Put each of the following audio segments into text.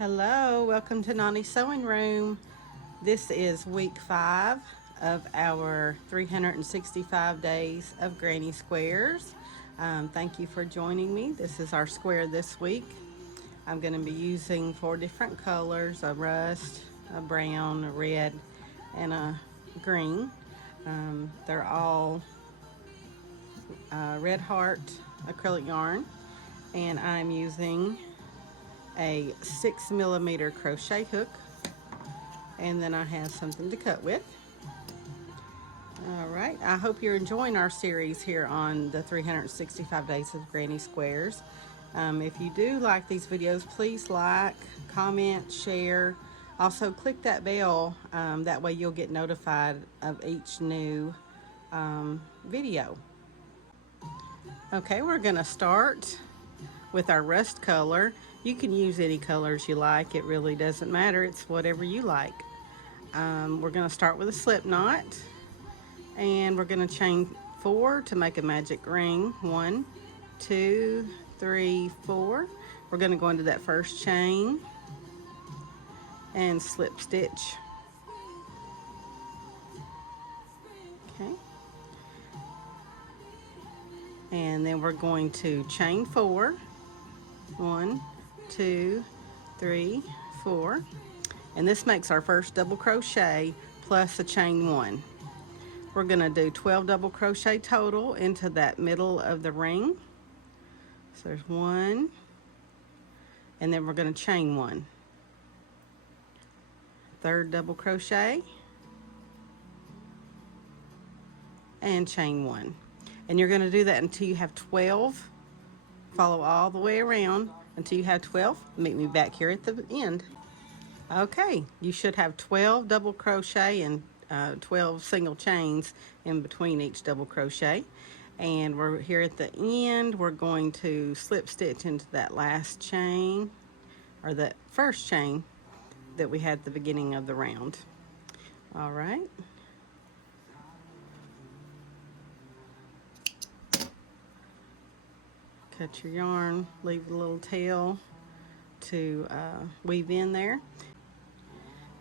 Hello, welcome to Nani's Sewing Room. This is week 5 of our 365 days of Granny Squares. Thank you for joining me. This is our square this week. I'm going to be using 4 different colors: a rust, a brown, a red, and a green. They're all Red Heart acrylic yarn, and I'm using a 6mm crochet hook, and then I have something to cut with. All right, I hope you're enjoying our series here on the 365 days of Granny Squares. If you do like these videos, please like, comment, share. Also click that bell, that way you'll get notified of each new video. Okay, we're gonna start with our rust color. You can use any colors you like, it really doesn't matter, it's whatever you like. We're going to start with a slip knot, and we're going to chain 4 to make a magic ring. 1, 2, 3, 4. We're going to go into that first chain and slip stitch. Okay. And then we're going to chain 4. 1, 2, 3, 4. And this makes our first double crochet plus a chain 1. We're going to do 12 double crochet total into that middle of the ring. So there's 1, and then we're going to chain 1. Third double crochet and chain 1. And you're going to do that until you have 12. Follow all the way around until you have 12. Meet me back here at the end. Okay, you should have 12 double crochet and 12 single chains in between each double crochet. And we're here at the end. We're going to slip stitch into that last chain, or that first chain that we had at the beginning of the round. All right. Cut your yarn, leave a little tail to weave in there.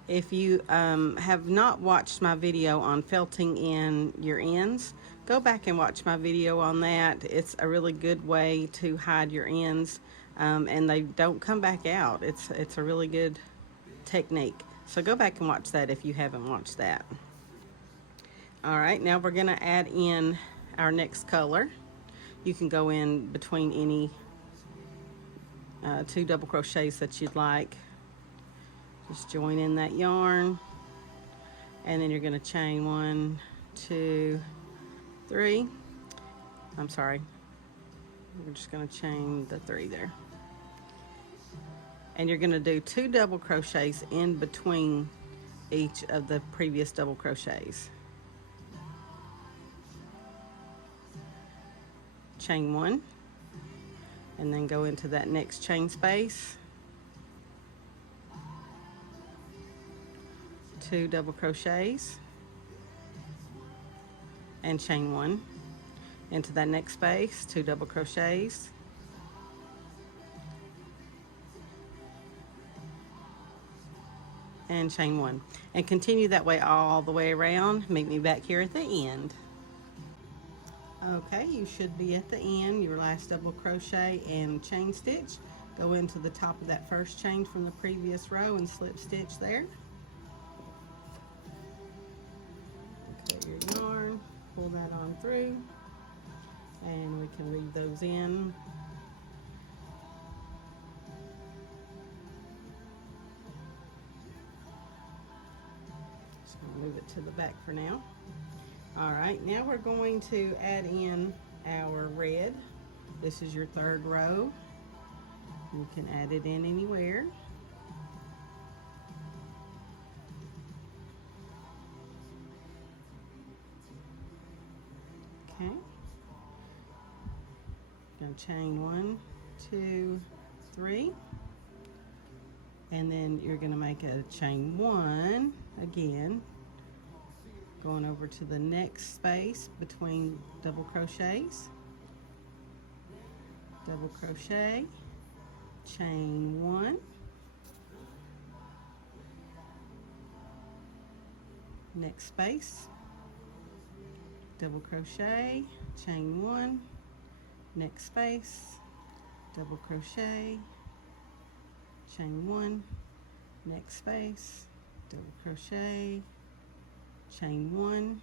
If you have not watched my video on felting in your ends, go back and watch my video on that. It's a really good way to hide your ends, and they don't come back out. It's a really good technique. So go back and watch that if you haven't watched that. All right, now we're gonna add in our next color. You can go in between any 2 double crochets that you'd like. Just join in that yarn, and then you're going to chain 1, 2, 3. I'm sorry, we're just going to chain the 3 there, and you're going to do 2 double crochets in between each of the previous double crochets. Chain 1, and then go into that next chain space, 2 double crochets, and chain 1 into that next space, 2 double crochets, and chain 1, and continue that way all the way around. Meet me back here at the end. Okay, you should be at the end, your last double crochet and chain stitch. Go into the top of that first chain from the previous row and slip stitch there. Cut your yarn, pull that on through, and we can weave those in. Just gonna move it to the back for now. All right, now we're going to add in our red. This is your 3rd row. You can add it in anywhere. Okay. Gonna chain 1, 2, 3, and then you're gonna make a chain 1 again, going over to the next space between double crochets, double crochet, chain 1, next space, double crochet, chain 1, next space, double crochet, chain 1, next space, double crochet, chain 1,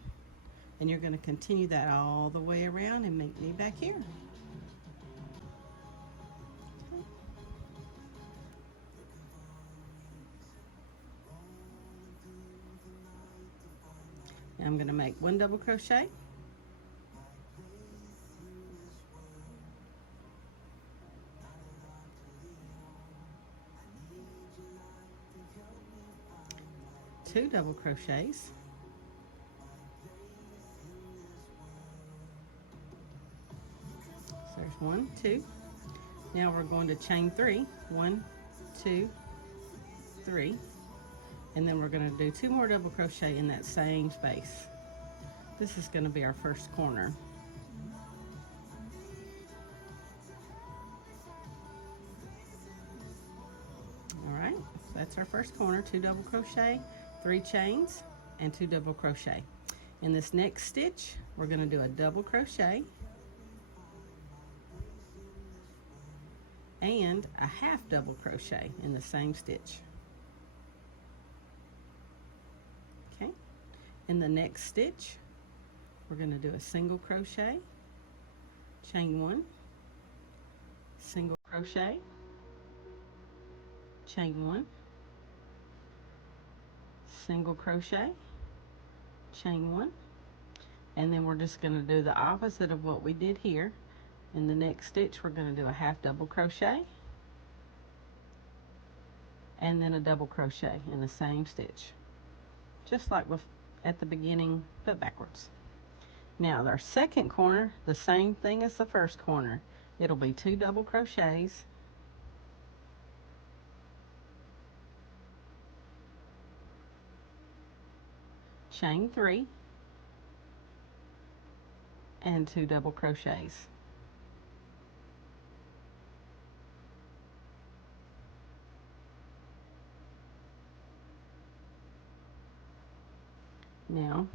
and you're going to continue that all the way around and meet me back here. Now I'm going to make 1 double crochet, 2 double crochets, so there's 1, 2. Now we're going to chain 3, 1, 2, 3, and then we're going to do 2 more double crochet in that same space. This is going to be our first corner. Alright, so that's our first corner, 2 double crochet, 3 chains, and 2 double crochet. In this next stitch, we're going to do a double crochet and a half double crochet in the same stitch. Okay, in the next stitch, we're going to do a single crochet, chain 1, single crochet, chain 1, single crochet, chain 1, and then we're just going to do the opposite of what we did here. In the next stitch, we're going to do a half double crochet and then a double crochet in the same stitch, just like at the beginning, but backwards. Now our second corner, the same thing as the first corner. It'll be 2 double crochets, chain 3, and 2 double crochets. Now,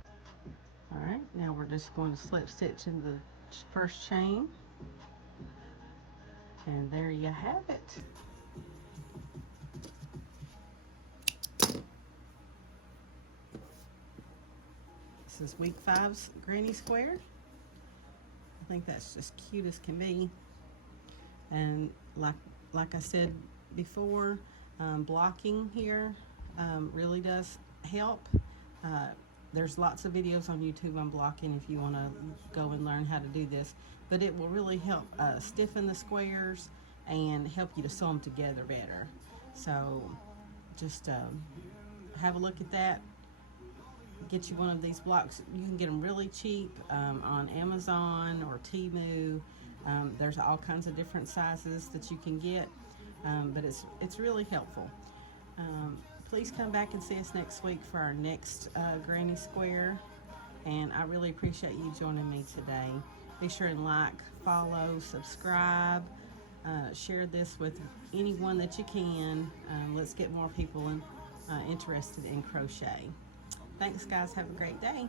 all right, now we're just going to slip stitch in the first chain, and there you have it. This is week 5's granny square. I think that's just cute as can be. And like I said before, blocking here really does help. There's lots of videos on YouTube on blocking if you want to go and learn how to do this, but it will really help stiffen the squares and help you to sew them together better. So just have a look at that. Get you one of these blocks. You can get them really cheap on Amazon or Temu. There's all kinds of different sizes that you can get, but it's really helpful. Please come back and see us next week for our next granny square, and I really appreciate you joining me today. Be sure and like, follow, subscribe, share this with anyone that you can. Let's get more people interested in crochet. Thanks guys, have a great day.